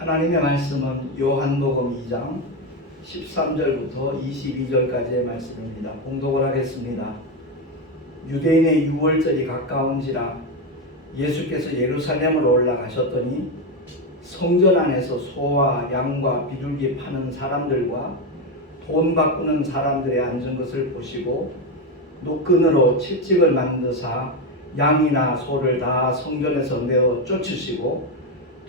하나님의 말씀은 요한복음 2장 13절부터 22절까지의 말씀입니다. 공독을 하겠습니다. 유대인의 유월절이 가까운지라 예수께서 예루살렘으로 올라가셨더니 성전 안에서 소와 양과 비둘기 파는 사람들과 돈 바꾸는 사람들이 앉은 것을 보시고 노끈으로 채찍을 만드사 양이나 소를 다 성전에서 내어 쫓으시고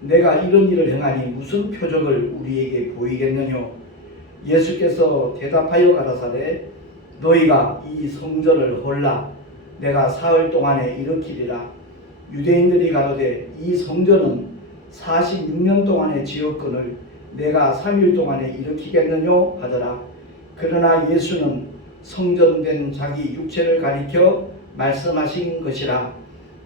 내가 이런 일을 행하니 무슨 표적을 우리에게 보이겠느냐 예수께서 대답하여 가라사대 너희가 이 성전을 헐라. 내가 사흘 동안에 일으키리라. 유대인들이 가로되 이 성전은 46년 동안에 지었거늘 내가 3일 동안에 일으키겠느냐 하더라. 그러나 예수는 성전된 자기 육체를 가리켜 말씀하신 것이라.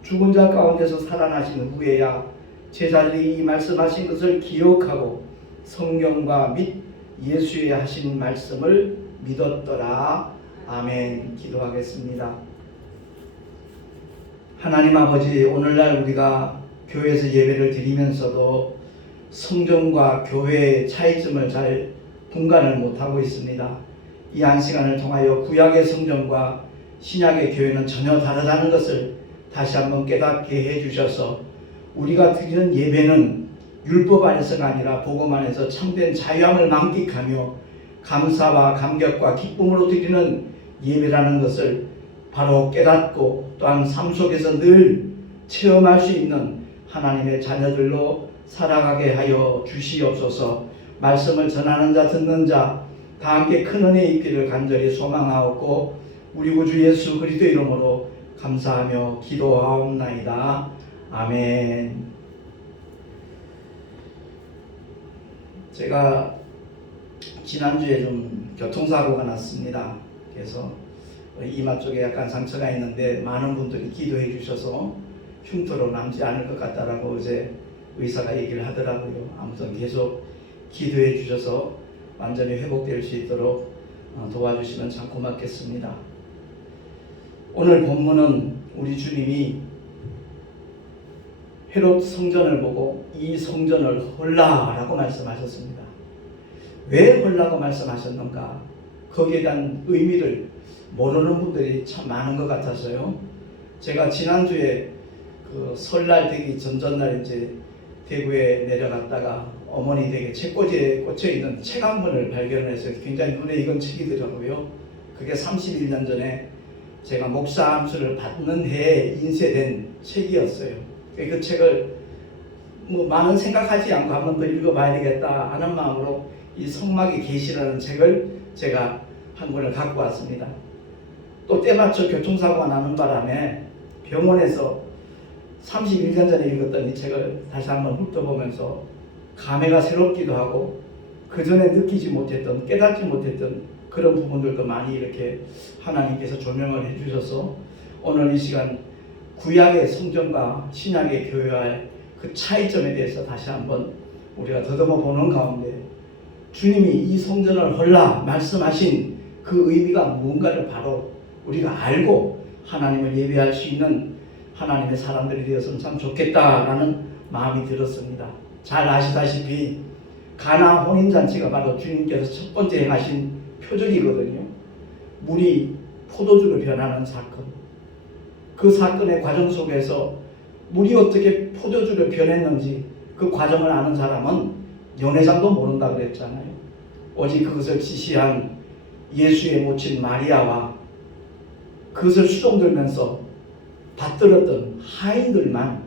죽은 자 가운데서 살아나신 후에야 제자들이 이 말씀하신 것을 기억하고 성경과 및 예수의 하신 말씀을 믿었더라. 아멘. 기도하겠습니다. 하나님 아버지, 오늘날 우리가 교회에서 예배를 드리면서도 성전과 교회의 차이점을 잘 분간을 못하고 있습니다. 이 한 시간을 통하여 구약의 성전과 신약의 교회는 전혀 다르다는 것을 다시 한번 깨닫게 해 주셔서 우리가 드리는 예배는 율법 안에서가 아니라 복음 안에서 참된 자유함을 만끽하며 감사와 감격과 기쁨으로 드리는 예배라는 것을 바로 깨닫고 또한 삶 속에서 늘 체험할 수 있는 하나님의 자녀들로 살아가게 하여 주시옵소서 말씀을 전하는 자 듣는 자 다 함께 큰 은혜 있기를 간절히 소망하옵고 우리 구주 예수 그리스도 이름으로 감사하며 기도하옵나이다. 아멘. 제가 지난주에 좀 교통사고가 났습니다. 그래서 이마 쪽에 약간 상처가 있는데 많은 분들이 기도해 주셔서 흉터로 남지 않을 것 같다라고 이제 의사가 얘기를 하더라고요. 아무튼 계속 기도해 주셔서 완전히 회복될 수 있도록 어, 도와주시면 참 고맙겠습니다. 오늘 본문은 우리 주님이 헤롯 성전을 보고 이 성전을 헐라라고 말씀하셨습니다. 왜 헐라고 말씀하셨는가? 거기에 대한 의미를 모르는 분들이 참 많은 것 같아서요. 제가 지난주에 그 설날 되기 전전날 이제 대구에 내려갔다가 어머니 댁에 책꽂이에 꽂혀 있는 책 한 권을 발견해서 굉장히 눈에 익은 책이더라고요. 그게 31년 전에 제가 목사 암수를 받는 해에 인쇄된 책이었어요. 그 책을 뭐 많은 생각하지 않고 한 번 더 읽어봐야 되겠다 하는 마음으로 이 성막의 계시라는 책을 제가 한 권을 갖고 왔습니다. 또 때맞춰 교통사고가 나는 바람에 병원에서 31년 전에 읽었던 이 책을 다시 한번 훑어보면서 감회가 새롭기도 하고 그 전에 느끼지 못했던 깨닫지 못했던 그런 부분들도 많이 이렇게 하나님께서 조명을 해주셔서 오늘 이 시간 구약의 성전과 신약의 교회와의 그 차이점에 대해서 다시 한번 우리가 더듬어 보는 가운데 주님이 이 성전을 헐라 말씀하신 그 의미가 무언가를 바로 우리가 알고 하나님을 예배할 수 있는 하나님의 사람들이 되었으면 참 좋겠다라는 마음이 들었습니다. 잘 아시다시피 가나 혼인잔치가 바로 주님께서 첫 번째 행하신 표적이거든요. 물이 포도주로 변하는 사건. 그 사건의 과정 속에서 물이 어떻게 포도주로 변했는지 그 과정을 아는 사람은 연회장도 모른다 그랬잖아요. 오직 그것을 지시한 예수의 모친 마리아와 그것을 수종들면서 받들었던 하인들만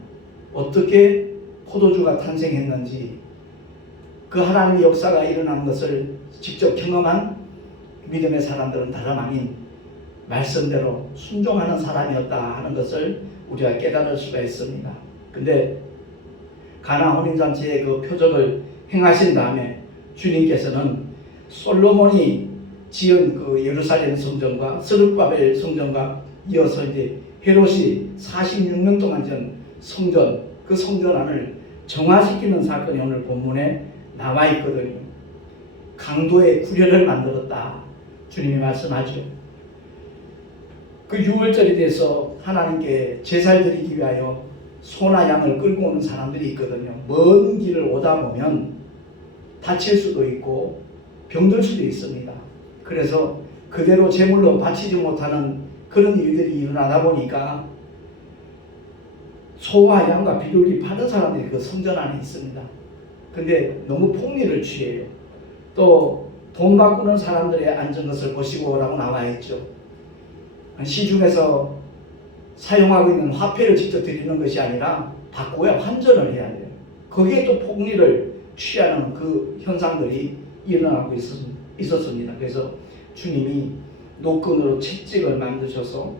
어떻게 포도주가 탄생했는지 그 하나님의 역사가 일어난 것을 직접 경험한 믿음의 사람들은 다름 아닌 말씀대로 순종하는 사람이었다 하는 것을 우리가 깨달을 수가 있습니다. 근데 가나 혼인잔치의 그 표적을 행하신 다음에 주님께서는 솔로몬이 지은 그 예루살렘 성전과 스룹바벨 성전과 이어서 이제 헤롯이 46년 동안 지은 성전 그 성전 안을 정화시키는 사건이 오늘 본문에 나와 있거든요. 강도의 구련을 만들었다. 주님이 말씀하죠. 그 6월절이 돼서 하나님께 제사를 드리기 위하여 소나 양을 끌고 오는 사람들이 있거든요. 먼 길을 오다 보면 다칠 수도 있고 병들 수도 있습니다. 그래서 그대로 제물로 바치지 못하는 그런 일들이 일어나다 보니까 소와 양과 비둘기 파는 사람들이 그 성전 안에 있습니다. 근데 너무 폭리를 취해요. 또 돈 바꾸는 사람들의 앉은 것을 보시고 라고 나와 있죠. 시중에서 사용하고 있는 화폐를 직접 드리는 것이 아니라 바꾸야 환전을 해야 돼요. 거기에 또 폭리를 취하는 그 현상들이 일어나고 있었, 있었습니다. 그래서 주님이 노끈으로 채찍을 만드셔서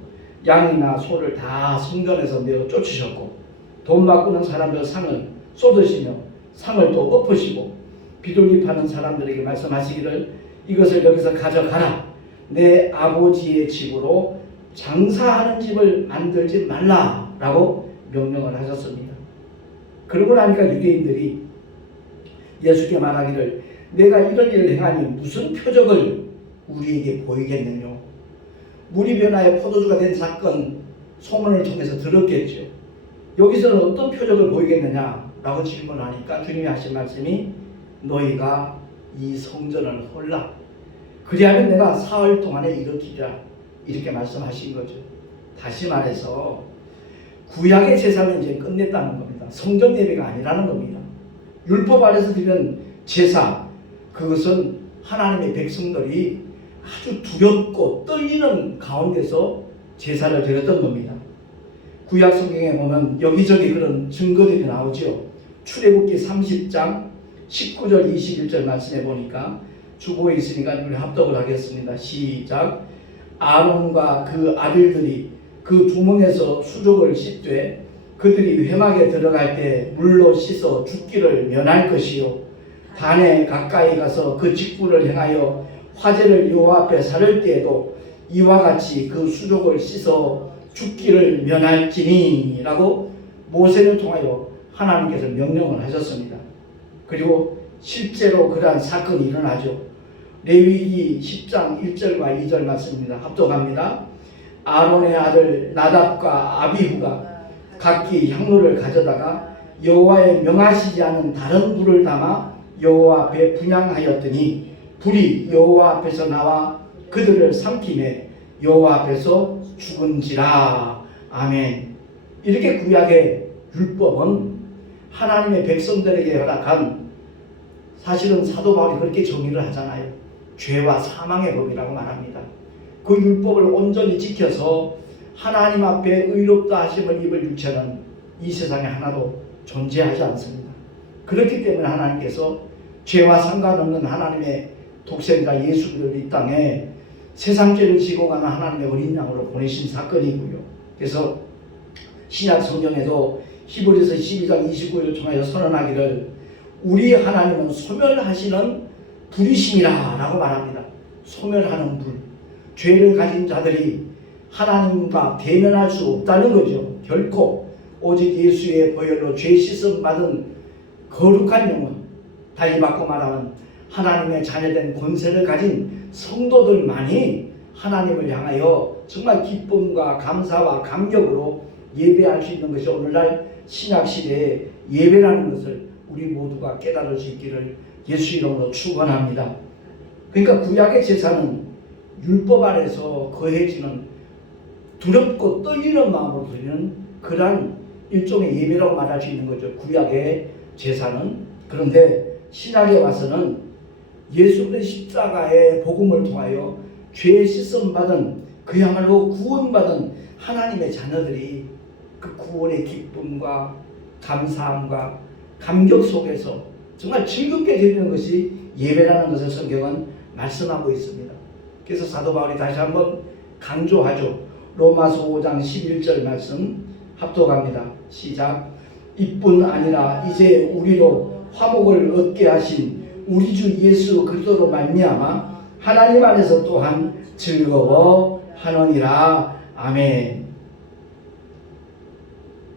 양이나 소를 다 성전에서 내어 쫓으셨고 돈 바꾸는 사람들 상을 쏟으시며 상을 또 엎으시고 비둘기 파는 사람들에게 말씀하시기를 이것을 여기서 가져가라 내 아버지의 집으로 장사하는 집을 만들지 말라라고 명령을 하셨습니다. 그러고 나니까 유대인들이 예수께 말하기를 내가 이런 일을 행하니 무슨 표적을 우리에게 보이겠느냐 물이 변하여 포도주가 된 사건 소문을 통해서 들었겠죠. 여기서는 어떤 표적을 보이겠느냐라고 질문하니까 주님이 하신 말씀이 너희가 이 성전을 헐라 그리하면 내가 사흘 동안에 일으키리라 이렇게 말씀하신 거죠. 다시 말해서 구약의 제사는 이제 끝냈다는 겁니다. 성전 예배가 아니라는 겁니다. 율법 아래서 드리는 제사 그것은 하나님의 백성들이 아주 두렵고 떨리는 가운데서 제사를 드렸던 겁니다. 구약 성경에 보면 여기저기 그런 증거들이 나오죠. 출애굽기 30장 19절 21절 말씀해 보니까 주보에 있으니까 우리 합독을 하겠습니다. 시작. 아론과 그 아들들이 그 두멍에서 수족을 씻되 그들이 회막에 들어갈 때 물로 씻어 죽기를 면할 것이요 단에 가까이 가서 그 직분을 행하여 화제를 여호와 앞에 사를 때에도 이와 같이 그 수족을 씻어 죽기를 면할지니라고 모세를 통하여 하나님께서 명령을 하셨습니다. 그리고 실제로 그러한 사건이 일어나죠. 레위기 10장 1절과 2절 말씀입니다. 합독합니다. 아론의 아들 나답과 아비후가 각기 향로를 가져다가 여호와의 명하시지 않은 다른 불을 담아 여호와 앞에 분양하였더니 불이 여호와 앞에서 나와 그들을 삼키매 여호와 앞에서 죽은지라 아멘. 이렇게 구약의 율법은 하나님의 백성들에게 허락한 사실은 사도 바울이 그렇게 정의를 하잖아요. 죄와 사망의 법이라고 말합니다. 그 율법을 온전히 지켜서 하나님 앞에 의롭다 하심을 입을 육체는 이 세상에 하나도 존재하지 않습니다. 그렇기 때문에 하나님께서 죄와 상관없는 하나님의 독생자 예수 그리스도를 이 땅에 세상 죄를 지고 가는 하나님의 어린 양으로 보내신 사건이고요. 그래서 신약 성경에도 히브리서 12장 29절 통하여 선언하기를 우리 하나님은 소멸하시는 불이심이라 라고 말합니다. 소멸하는 불. 죄를 가진 자들이 하나님과 대면할 수 없다는 거죠. 결코 오직 예수의 보혈로 죄 씻음 받은 거룩한 영혼, 달리 바꿔 말하면 하나님의 자녀된 권세를 가진 성도들만이 하나님을 향하여 정말 기쁨과 감사와 감격으로 예배할 수 있는 것이 오늘날 신약 시대의 예배라는 것을 우리 모두가 깨달을 수 있기를 예수 이름으로 축원합니다. 그러니까 구약의 제사는 율법 아래서 거해지는 두렵고 떨리는 마음으로 드리는 그러한 일종의 예배라고 말할 수 있는 거죠. 구약의 제사는 그런데 신약에 와서는 예수 그리스도의 십자가의 복음을 통하여 죄 씻음 받은 그야말로 구원받은 하나님의 자녀들이 그 구원의 기쁨과 감사함과 감격 속에서 정말 즐겁게 드리는 것이 예배라는 것을 성경은 말씀하고 있습니다. 그래서 사도 바울이 다시 한번 강조하죠. 로마서 5장 11절 말씀 합독합니다. 시작. 이뿐 아니라 이제 우리로 화목을 얻게 하신 우리 주 예수 그리스도로 말미암아 하나님 안에서 또한 즐거워 하느니라 아멘.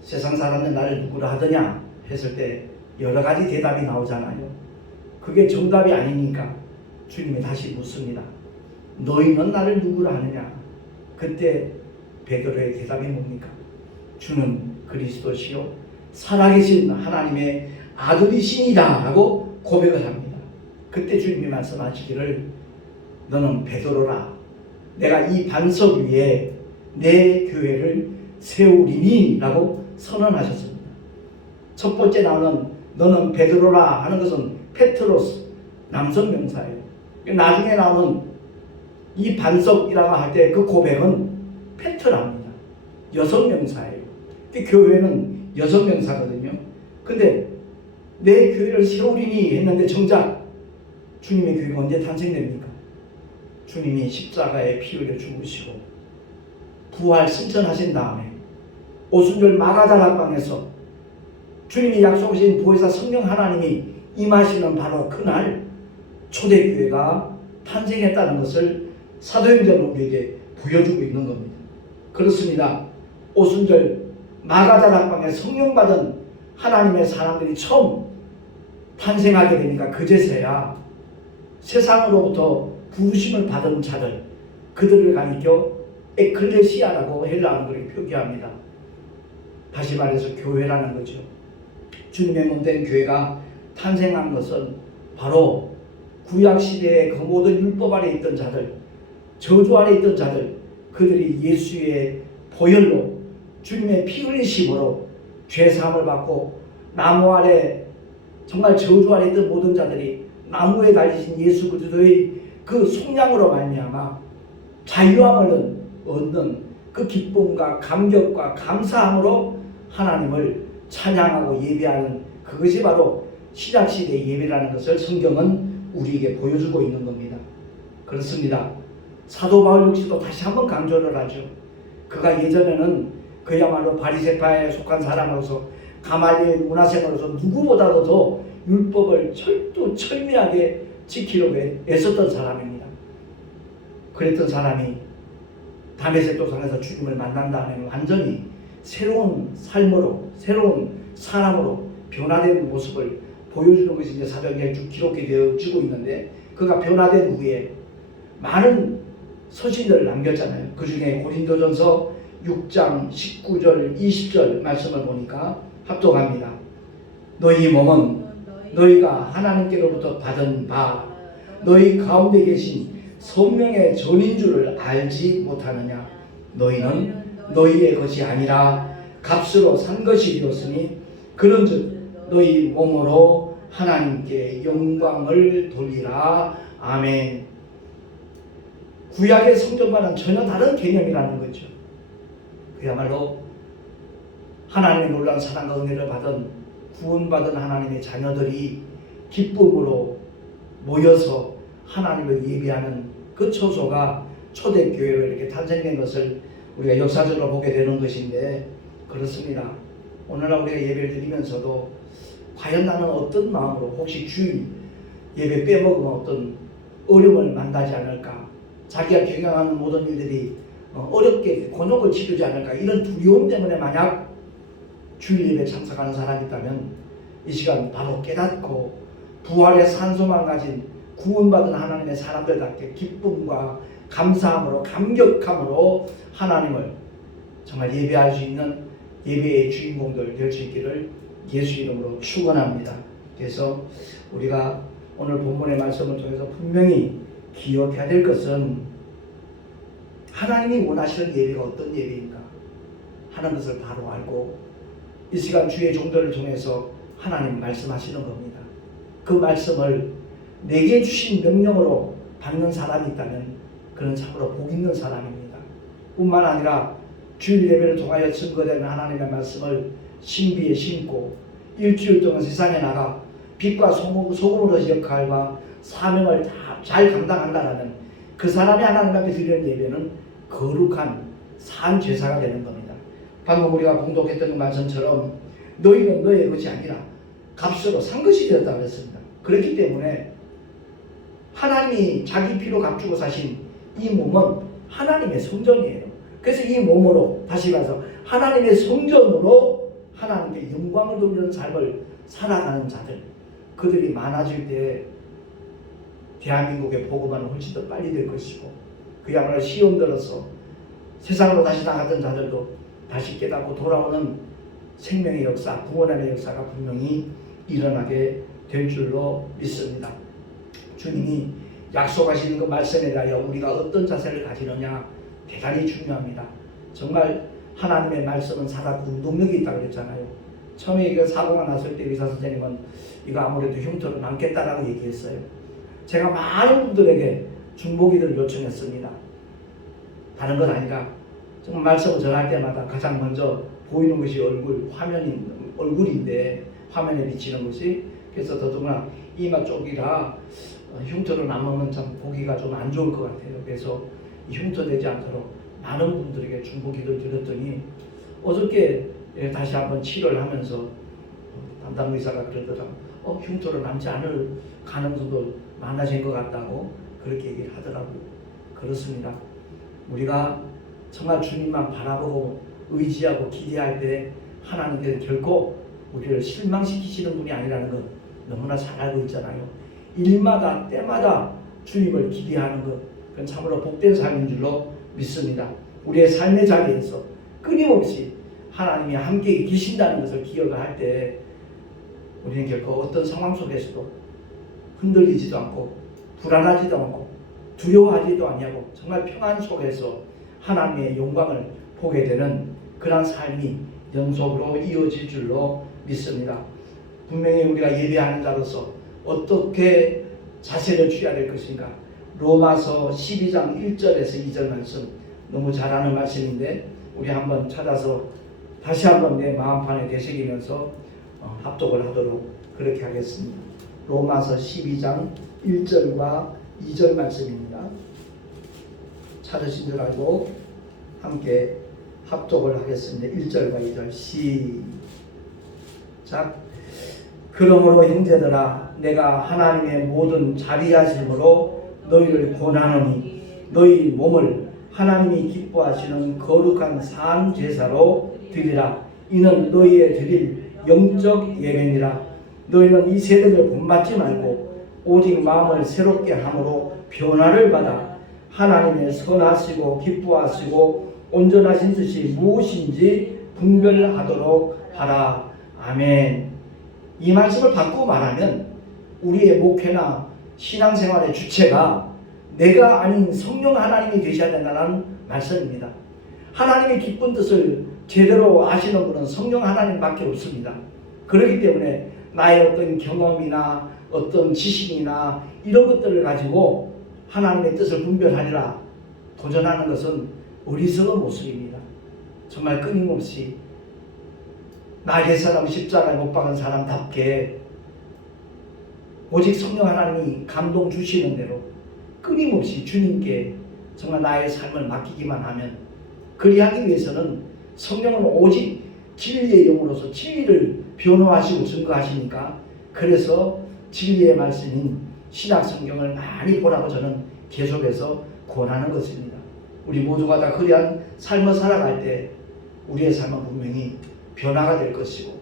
세상 사람은 나를 누구라 하더냐 했을 때 여러 가지 대답이 나오잖아요. 그게 정답이 아니니까 주님이 다시 묻습니다. 너희는 나를 누구라 하느냐? 그때 베드로의 대답이 뭡니까? 주는 그리스도시요 살아계신 하나님의 아들이시니다라고 고백을 합니다. 그때 주님이 말씀하시기를 너는 베드로라 내가 이 반석 위에 내 교회를 세우리니라고 선언하셨습니다. 첫 번째 나오는 너는 베드로라 하는 것은 페트로스 남성 명사예요. 나중에 나오는 이 반석이라고 할 때 그 고백은 페트라입니다. 여성 명사예요. 그 교회는 여성 명사거든요. 근데 내 교회를 세우리니 했는데 정작 주님의 교회가 언제 탄생됩니까? 주님이 십자가에 피 흘려 죽으시고 부활 승천하신 다음에 오순절 마가다락방에서 주님이 약속하신 보혜사 성령 하나님이 임하시는 바로 그날 초대교회가 탄생했다는 것을 사도행전은 우리에게 보여주고 있는 겁니다. 그렇습니다. 오순절 마가다락방에 성령 받은 하나님의 사람들이 처음 탄생하게 되니까 그제서야 세상으로부터 부르심을 받은 자들 그들을 가리켜 에클레시아라고 헬라어로 표기합니다. 다시 말해서 교회라는 거죠. 주님의 몸된 교회가 탄생한 것은 바로 구약 시대의 그 모든 율법 아래 있던 자들, 저주 아래 있던 자들, 그들이 예수의 보혈로 주님의 피 흘리심으로 죄 사함을 받고 나무 아래 정말 저주 아래 있던 모든 자들이 나무에 달리신 예수 그리스도의 그 속량으로 말미암아 자유함을 얻는 그 기쁨과 감격과 감사함으로 하나님을 찬양하고 예배하는 그것이 바로 신약 시대 예배라는 것을 성경은 우리에게 보여주고 있는 겁니다. 그렇습니다. 사도 바울 역시도 다시 한번 강조를 하죠. 그가 예전에는 그야말로 바리새파에 속한 사람으로서 가말리엘 문화생으로서 누구보다도 더 율법을 철도 철미하게 지키려고 애썼던 사람입니다. 그랬던 사람이 담에색 도상에서 주님을 만난 다음에 완전히 새로운 삶으로 새로운 사람으로 변화된 모습을 보여주는 것이 이제 사도행전에 쭉 기록이 되어지고 있는데 그가 변화된 후에 많은 서신들을 남겼잖아요. 그 중에 고린도전서 6장 19절 20절 말씀을 보니까 합독합니다. 너희 몸은 너희가 하나님께로부터 받은 바 너희 가운데 계신 성령의 전인 줄을 알지 못하느냐 너희는 너희의 것이 아니라 값으로 산 것이 되었으니 그런즉 너희 몸으로 하나님께 영광을 돌리라. 아멘. 구약의 성전과는 전혀 다른 개념이라는 거죠. 그야말로 하나님의 놀라운 사랑과 은혜를 받은 구원받은 하나님의 자녀들이 기쁨으로 모여서 하나님을 예배하는 그 처소가 초대교회로 이렇게 탄생된 것을 우리가 역사적으로 보게 되는 것인데 그렇습니다. 오늘날 우리가 예배를 드리면서도 과연 나는 어떤 마음으로 혹시 주일 예배 빼먹으면 어떤 어려움을 만나지 않을까 자기가 경영하는 모든 일들이 어, 어렵게 곤욕을 치르지 않을까 이런 두려움 때문에 만약 주일 예배 참석하는 사람이 있다면 이 시간 바로 깨닫고 부활의 산소만 가진 구원받은 하나님의 사람들답게 기쁨과 감사함으로 감격함으로 하나님을 정말 예배할 수 있는 예배의 주인공들 될 수 있기를 예수 이름으로 축원합니다. 그래서 우리가 오늘 본문의 말씀을 통해서 분명히 기억해야 될 것은 하나님이 원하시는 예배가 어떤 예배인가 하는 것을 바로 알고 이 시간 주의 종들을 통해서 하나님 말씀하시는 겁니다. 그 말씀을 내게 주신 명령으로 받는 사람이 있다면 그는 참으로 복 있는 사람입니다. 뿐만 아니라 주일 예배를 통하여 증거되는 하나님의 말씀을 신비에 심고 일주일 동안 세상에 나가 빛과 소금, 소금으로서 역할과 사명을 다 잘 감당한다라는 그 사람이 하나님 앞에 드리는 예배는 거룩한 산 제사가 되는 겁니다. 방금 우리가 공독했던 그 말씀처럼 너희는 너의 것이 아니라 값으로 산 것이 되었다 그랬습니다. 그렇기 때문에 하나님이 자기 피로 값주고 사신 이 몸은 하나님의 성전이에요. 그래서 이 몸으로 다시 가서 하나님의 성전으로 하나님께 영광을 돌리는 삶을 살아가는 자들 그들이 많아질 때 대한민국의 복음화는 훨씬 더 빨리 될 것이고 그야말로 시험 들어서 세상으로 다시 나갔던 자들도 다시 깨닫고 돌아오는 생명의 역사, 구원의 역사가 분명히 일어나게 될 줄로 믿습니다. 주님이 약속하시는 그 말씀에 대하여 우리가 어떤 자세를 가지느냐 대단히 중요합니다. 정말 하나님의 말씀은 살아 운동력이 있다고 그랬잖아요. 처음에 이거 사고가 났을 때 의사 선생님은 이거 아무래도 흉터로 남겠다라고 얘기했어요. 제가 많은 분들에게 중보기도를 요청했습니다. 다른 건 아니라 정말 말씀을 전할 때마다 가장 먼저 보이는 것이 얼굴, 화면이 얼굴인데 화면에 비치는 것이 그래서 더더구나 이마 쪽이라 어, 흉터로 남으면 참 보기가 좀 안 좋을 것 같아요. 그래서 이 흉터 되지 않도록 많은 분들에게 중보기도를 드렸더니 어저께 예, 다시 한번 치료를 하면서 어, 담당 의사가 그러더라. 어, 흉터로 남지 않을 가능성도 많아진 것 같다고 그렇게 얘기를 하더라고요. 그렇습니다. 우리가 정말 주님만 바라보고 의지하고 기대할 때 하나님께서 결코 우리를 실망시키시는 분이 아니라는 것 너무나 잘 알고 있잖아요. 일마다 때마다 주님을 기대하는 것 그건 참으로 복된 삶인 줄로 믿습니다. 우리의 삶의 자리에서 끊임없이 하나님이 함께 계신다는 것을 기억을 할때 우리는 결코 어떤 상황 속에서도 흔들리지도 않고 불안하지도 않고 두려워하지도 아니하고 정말 평안 속에서 하나님의 영광을 보게 되는 그런 삶이 연속으로 이어질 줄로 믿습니다. 분명히 우리가 예배하는 자로서 어떻게 자세를 취해야 될 것인가? 로마서 12장 1절에서 2절 말씀 너무 잘 아는 말씀인데 우리 한번 찾아서 다시 한번 내 마음판에 되새기면서 어, 합독을 하도록 그렇게 하겠습니다. 로마서 12장 1절과 2절 말씀입니다. 찾으신 줄 알고 함께 합독을 하겠습니다. 1절과 2절 시작. 그러므로 형제들아 내가 하나님의 모든 자비하심으로 너희를 권하노니 너희 몸을 하나님이 기뻐하시는 거룩한 산 제사로 드리라. 이는 너희의 드릴 영적 예배니라. 너희는 이 세대를 본받지 말고 오직 마음을 새롭게 함으로 변화를 받아 하나님의 선하시고 기뻐하시고 온전하신 뜻이 무엇인지 분별하도록 하라. 아멘. 이 말씀을 바꾸고 말하면 우리의 목회나 신앙생활의 주체가 내가 아닌 성령 하나님이 되셔야 된다는 말씀입니다. 하나님의 기쁜 뜻을 제대로 아시는 분은 성령 하나님밖에 없습니다. 그렇기 때문에 나의 어떤 경험이나 어떤 지식이나 이런 것들을 가지고 하나님의 뜻을 분별하리라 도전하는 것은 어리석은 모습입니다. 정말 끊임없이 나 옛사람 십자가에 못 박은 사람답게 오직 성령 하나님이 감동 주시는 대로 끊임없이 주님께 정말 나의 삶을 맡기기만 하면 그리하기 위해서는 성령은 오직 진리의 영으로서 진리를 변호하시고 증거하시니까 그래서 진리의 말씀인 신약 성경을 많이 보라고 저는 계속해서 권하는 것입니다. 우리 모두가 다 그리한 삶을 살아갈 때 우리의 삶은 분명히 변화가 될 것이고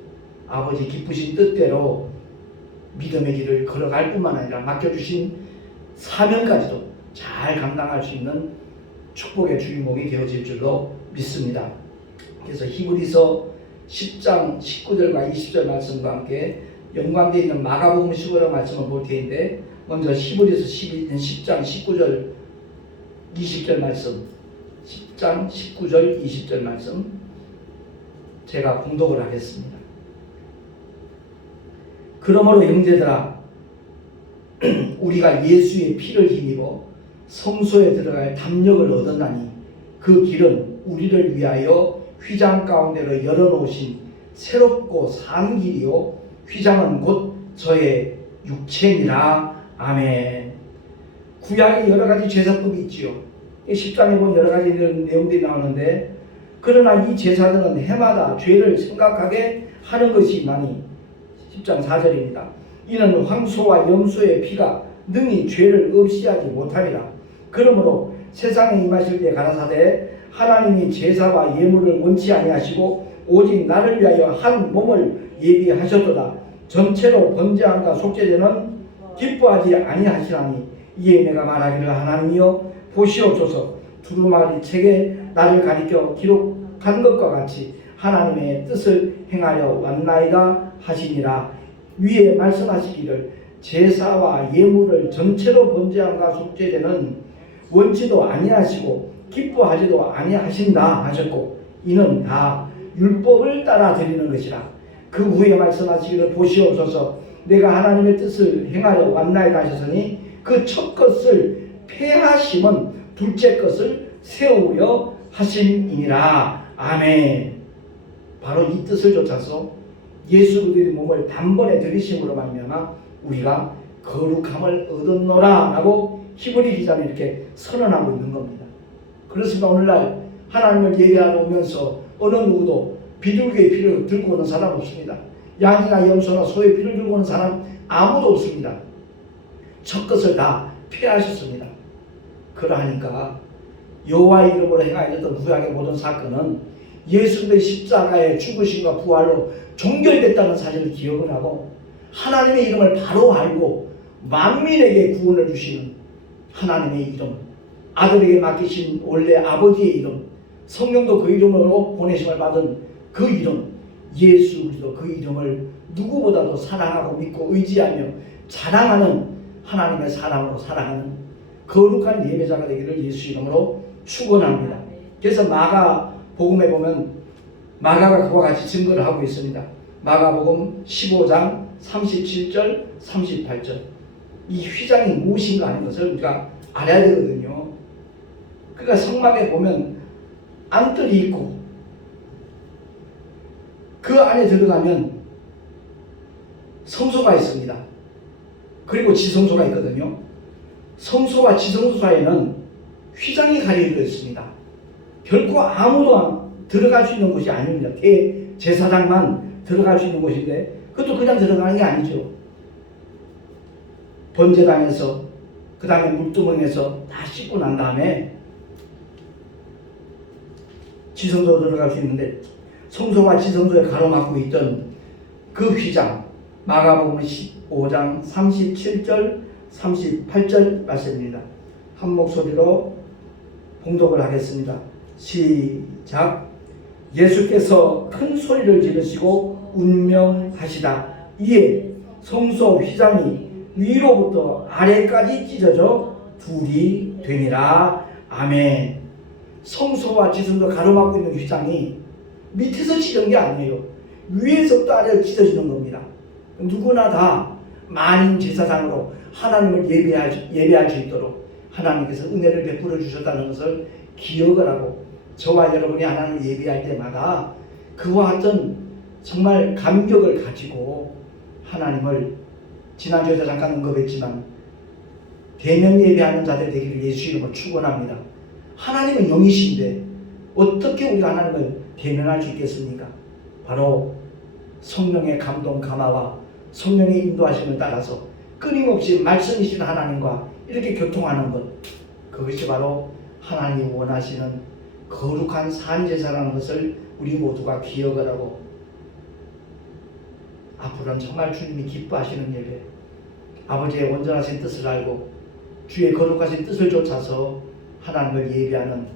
아버지 기쁘신 뜻대로 믿음의 길을 걸어갈 뿐만 아니라 맡겨주신 사명까지도 잘 감당할 수 있는 축복의 주인공이 되어질 줄로 믿습니다. 그래서 히브리서 10장 19절과 20절 말씀과 함께 연관되어 있는 마가복음 15장 말씀을 볼 텐데 먼저 히브리서 10장 19절 20절 말씀 10장 19절 20절 말씀 제가 공독을 하겠습니다. 그러므로 형제들아 우리가 예수의 피를 힘입어 성소에 들어갈 담력을 얻었나니 그 길은 우리를 위하여 휘장 가운데로 열어놓으신 새롭고 산 길이요. 휘장은 곧 저의 육체니라. 아멘. 구약에 여러 가지 제사법이 있지요. 10장에 보면 여러 가지 내용들이 나오는데 그러나 이 제사들은 해마다 죄를 생각하게 하는 것이 많이 10장 4절입니다. 이는 황소와 염소의 피가 능히 죄를 없이 하지 못하리라. 그러므로 세상에 임하실 때 가라사대 하나님이 제사와 예물을 원치 아니하시고 오직 나를 위하여 한 몸을 예비하셨도다. 전체로 번제함과 속죄제는 기뻐하지 아니하시라니 이에 내가 말하기를 하나님이여 보시옵소서 두루마리 책에 나를 가리켜 기록한 것과 같이 하나님의 뜻을 행하려 왔나이다 하시니라 위에 말씀하시기를 제사와 예물을 전체로 번제함과 속죄제는 원치도 아니하시고 기뻐하지도 아니하신다 하셨고 이는 다 율법을 따라 드리는 것이라 그 후에 말씀하시기를 보시옵소서. 내가 하나님의 뜻을 행하려 왔나이다 하셨으니 그 첫 것을 폐하심은 둘째 것을 세우려 하심이니라. 아멘. 바로 이 뜻을 쫓아서 예수 그리스도의 몸을 단번에 들이심으로 말미암아 우리가 거룩함을 얻었노라라고 히브리 기자는 이렇게 선언하고 있는 겁니다. 그렇습니다. 오늘날 하나님을 예배하러 오면서 어느 누구도 비둘기의 피를 들고 오는 사람 없습니다. 양이나 염소나 소의 피를 들고 오는 사람 아무도 없습니다. 첫 것을 다 피하셨습니다. 그러하니까 여호와 이름으로 행하였던 구약의 모든 사건은 예수님의 십자가의 죽으심과 부활로 종결됐다는 사실을 기억을 하고 하나님의 이름을 바로 알고 만민에게 구원을 주시는 하나님의 이름 아들에게 맡기신 원래 아버지의 이름 성령도 그 이름으로 보내심을 받은 그 이름 예수 그리스도 그 이름을 누구보다도 사랑하고 믿고 의지하며 자랑하는 하나님의 사랑으로 살아가는 거룩한 예배자가 되기를 예수 이름으로 축원합니다. 그래서 마가 복음에 보면 마가가 그와 같이 증거를 하고 있습니다. 마가복음 15장 37절 38절 이 휘장이 무엇인가 하는 것을 우리가 알아야 되거든요. 그러니까 성막에 보면 안뜰이 있고 그 안에 들어가면 성소가 있습니다. 그리고 지성소가 있거든요. 성소와 지성소 사이에는 휘장이 가려져 있습니다. 결코 아무도 들어갈 수 있는 곳이 아닙니다. 대 제사장만 들어갈 수 있는 곳인데 그것도 그냥 들어가는 게 아니죠. 번제단에서 그 다음에 물두멍에서 다 씻고 난 다음에 지성소 들어갈 수 있는데 성소와 지성소에 가로막고 있던 그 휘장 마가복음 15장 37절 38절 말씀입니다. 한 목소리로 봉독을 하겠습니다. 시작 예수께서 큰 소리를 지르시고 운명하시다. 이에 성소 휘장이 위로부터 아래까지 찢어져 둘이 되니라. 아멘. 성소와 지성소 가로막고 있는 휘장이 밑에서 찢은 게 아니에요. 위에서부터 아래로 찢어지는 겁니다. 누구나 다 만인 제사장으로 하나님을 예배할, 예배할 수 있도록 하나님께서 은혜를 베풀어 주셨다는 것을 기억을 하고 저와 여러분이 하나님을 예배할 때마다 그와 같은 정말 감격을 가지고 하나님을 지난주에도 잠깐 언급했지만 대면 예배하는 자들 되기를 예수 이름으로 축원합니다. 하나님은 영이신데 어떻게 우리가 하나님을 대면할 수 있겠습니까? 바로 성령의 감동 감화와 성령의 인도하심을 따라서 끊임없이 말씀이신 하나님과 이렇게 교통하는 것 그것이 바로 하나님이 원하시는 거룩한 산제사라는 것을 우리 모두가 기억을 하고 앞으로는 정말 주님이 기뻐하시는 예배 아버지의 온전하신 뜻을 알고 주의 거룩하신 뜻을 쫓아서 하나님을 예배하는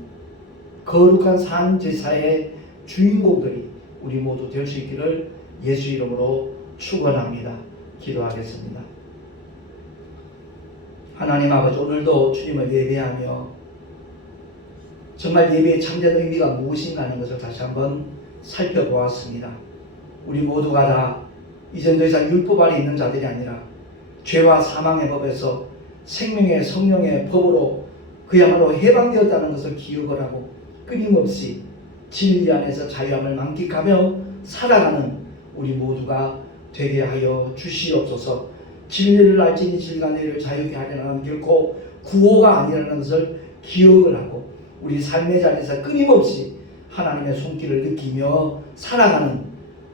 거룩한 산제사의 주인공들이 우리 모두 될 수 있기를 예수 이름으로 축원합니다. 기도하겠습니다. 하나님 아버지 오늘도 주님을 예배하며 정말 예배의 참된 의미가 무엇인가 하는 것을 다시 한번 살펴보았습니다. 우리 모두가 다 이젠 더 이상 율법 아래 있는 자들이 아니라 죄와 사망의 법에서 생명의 성령의 법으로 그야말로 해방되었다는 것을 기억을 하고 끊임없이 진리 안에서 자유함을 만끽하며 살아가는 우리 모두가 되게 하여 주시옵소서. 진리를 알지니 진리가 너희를 자유케 하려는 결코 구호가 아니라는 것을 기억을 하고 우리 삶의 자리에서 끊임없이 하나님의 손길을 느끼며 살아가는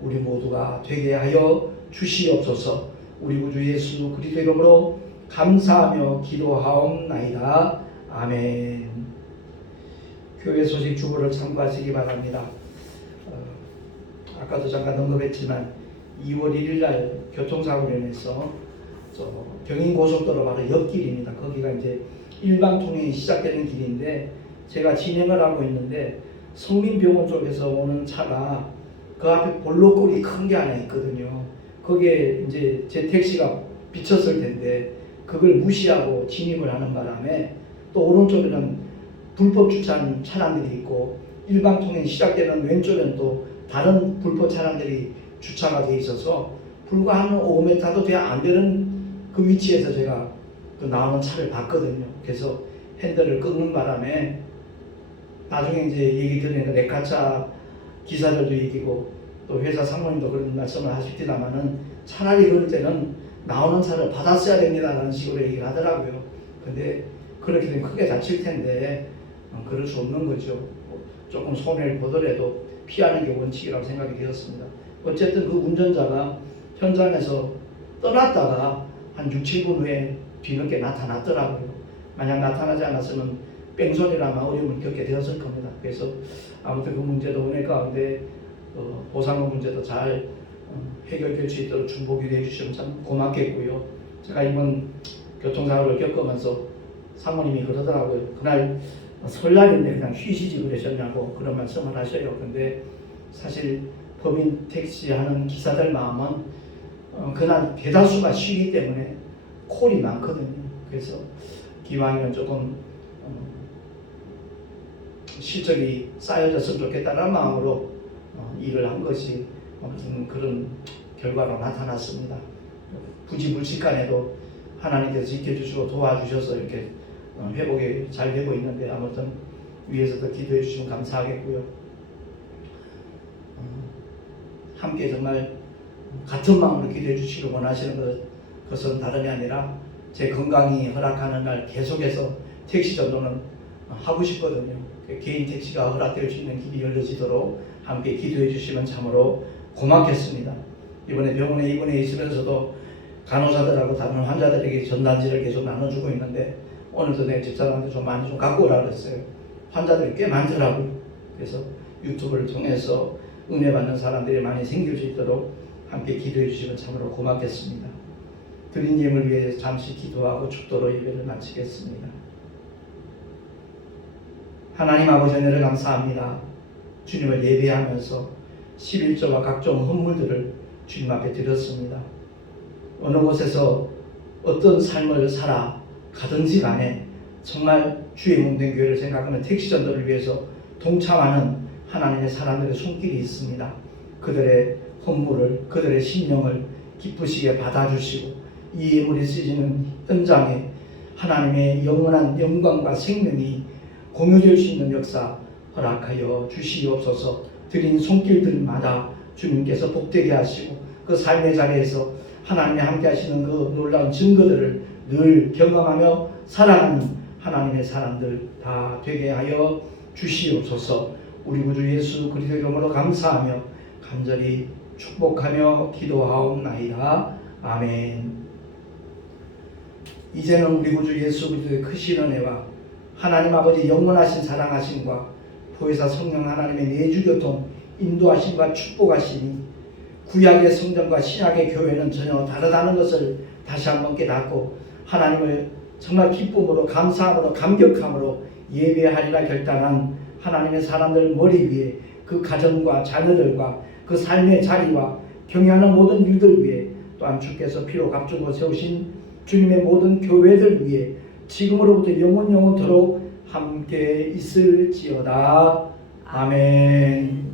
우리 모두가 되게 하여 주시옵소서. 우리 구주 예수 그리스도 이름으로 감사하며 기도하옵나이다. 아멘. 교회 소식 주보를 참고하시기 바랍니다. 어, 아까도 잠깐 언급했지만 2월 1일 날 교통사고로 인해서 저 경인 고속도로 바로 옆길입니다. 거기가 이제 일방 통행이 시작되는 길인데 제가 진행을 하고 있는데 성민병원 쪽에서 오는 차가 그 앞에 볼록골이 큰 게 하나 있거든요. 거기에 이제 제 택시가 비쳤을 텐데 그걸 무시하고 진입을 하는 바람에 또 오른쪽에는 불법 주차한 차량들이 있고 일방 통행 시작되는 왼쪽에는 또 다른 불법 차량들이 주차가 돼 있어서 불과 한 5m도 돼안 되는 그 위치에서 제가 그 나오는 차를 봤거든요. 그래서 핸들을 꺾는 바람에 나중에 이제 얘기 들으니까 레카차 기사들도 이기고 또 회사 상무님도 그런 말씀을 하십니다만은 차라리 그럴 때는 나오는 차를 받았어야 됩니다라는 식으로 얘기를 하더라고요. 근데 그렇게 되면 크게 다칠 텐데 어, 그럴 수 없는 거죠. 조금 손해를 보더라도 피하는 게 원칙이라고 생각이 되었습니다. 어쨌든 그 운전자가 현장에서 떠났다가 한 6, 7분 후에 뒤늦게 나타났더라고요. 만약 나타나지 않았으면 뺑소니라면 어려움을 겪게 되었을 겁니다. 그래서 아무튼 그 문제도 은혜 가운데 어, 보상금 문제도 잘 어, 해결될 수 있도록 중보기도 해주시면 참 고맙겠고요. 제가 이번 교통사고를 겪으면서 사모님이 그러더라고요. 그날 설날인데 그냥 쉬시지 그러셨냐고 그런 말씀을 하셔요. 근데 사실 범인 택시 하는 기사들 마음은 어, 그날 대다수가 쉬기 때문에 콜이 많거든요. 그래서 기왕이면 조금 어, 실적이 쌓여졌으면 좋겠다는 마음으로 어, 일을 한 것이 아무튼 그런 결과로 나타났습니다. 부지불식간에도 하나님께서 지켜주시고 도와주셔서 이렇게 어, 회복이 잘 되고 있는데 아무튼 위에서도 기도해 주시면 감사하겠고요. 어, 함께 정말 같은 마음으로 기도해 주시길 원하시는 것, 것은 다름이 아니라 제 건강이 허락하는 날 계속해서 택시 전도는 하고 싶거든요. 개인 택시가 허락될 수 있는 길이 열려지도록 함께 기도해 주시면 참으로 고맙겠습니다. 이번에 병원에 입원해 있으면서도 간호사들하고 다른 환자들에게 전단지를 계속 나눠주고 있는데 오늘도 내 집사람한테 좀 많이 좀 갖고 오라 그랬어요. 환자들이 꽤 많더라고요. 그래서 유튜브를 통해서 은혜 받는 사람들이 많이 생길 수 있도록 함께 기도해 주시면 참으로 고맙겠습니다. 드린 예물 위해 잠시 기도하고 축도로 예배를 마치겠습니다. 하나님 아버지 은혜를 감사합니다. 주님을 예배하면서 11조와 각종 헌물들을 주님 앞에 드렸습니다. 어느 곳에서 어떤 삶을 살아 가든지 간에 정말 주의 몸된 교회를 생각하는 택시 전도를 위해서 동참하는 하나님의 사람들의 손길이 있습니다. 그들의 헌물을 그들의 심령을 기쁘시게 받아주시고 이 예물이 쓰이는 현장에 하나님의 영원한 영광과 생명이 공유될 수 있는 역사 허락하여 주시옵소서 드린 손길들마다 주님께서 복되게 하시고 그 삶의 자리에서 하나님이 함께 하시는 그 놀라운 증거들을 늘 경험하며 살아가는 하나님의 사람들 다 되게 하여 주시옵소서 우리 구주 예수 그리스도 이름으로 감사하며 간절히 축복하며 기도하옵나이다. 아멘. 이제는 우리 구주 예수 그리스도의 크신 은혜와 하나님 아버지 영원하신 사랑하심과 보혜사 성령 하나님의 내주교통 인도하심과 축복하심이 구약의 성전과 신약의 교회는 전혀 다르다는 것을 다시 한번 깨닫고 하나님을 정말 기쁨으로 감사함으로 감격함으로 예배하리라 결단한 하나님의 사람들 머리 위에 그 가정과 자녀들과 그 삶의 자리와 경영하는 모든 일들 위에 또한 주께서 피로 값주고 세우신 주님의 모든 교회들 위에 지금으로부터 영원 영원토록 함께 있을지어다. 아멘.